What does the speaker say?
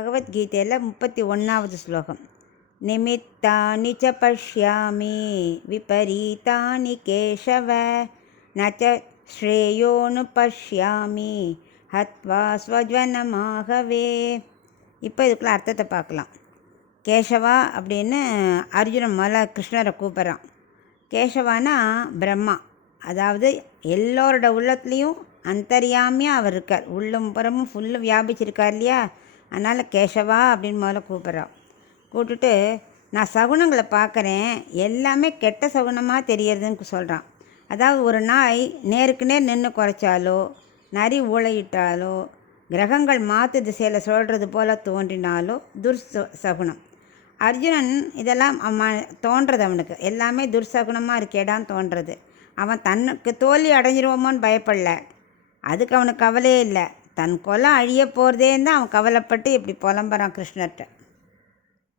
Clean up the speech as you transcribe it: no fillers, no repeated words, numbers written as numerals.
பகவத்கீதையில் 31வது ஸ்லோகம். நிமித்தானி ச பஷ்யாமி விபரீதானி கேசவ நச்ச ஸ்ரேயோனு பஷ்யாமி ஹத்வா ஸ்வஜனமாகவே. இப்போ இதுக்குள்ள அர்த்தத்தை பார்க்கலாம். கேசவா அப்படின்னு அர்ஜுனன் கிருஷ்ணரை கூப்பிட்றான். கேசவானா பிரம்மா, அதாவது எல்லோரோட உள்ளத்துலேயும் அந்தர்யாமியாக அவர் இருக்கார். உள்ளும் புறமும் ஃபுல்லும் வியாபிச்சிருக்கார் இல்லையா? அதனால் கேசவா அப்படின்னு முதல்ல கூப்பிட்றான். கூப்பிட்டுட்டு நான் சகுனங்களை பார்க்குறேன், எல்லாமே கெட்ட சகுனமாக தெரியறதுன்னு சொல்கிறான். அதாவது ஒரு நாய் நேருக்கு நேர் நின்று குறைச்சாலோ, நரி ஊழையிட்டாலோ, கிரகங்கள் மாற்று திசையில் சொல்கிறது போல் தோன்றினாலோ சகுனம். அர்ஜுனன் இதெல்லாம் தோன்றது, அவனுக்கு எல்லாமே துர்சகுனமாக இருக்கேடான்னு தோன்றது. அவன் தன்னுக்கு தோல்வி அடைஞ்சிருவோமோன்னு பயப்படல, அதுக்கு அவனுக்கு கவலையே இல்லை. தன் கொலை அழிய போகிறதேன்னு தான் அவன் கவலைப்பட்டு இப்படி புலம்புறான் கிருஷ்ணர்கிட்ட.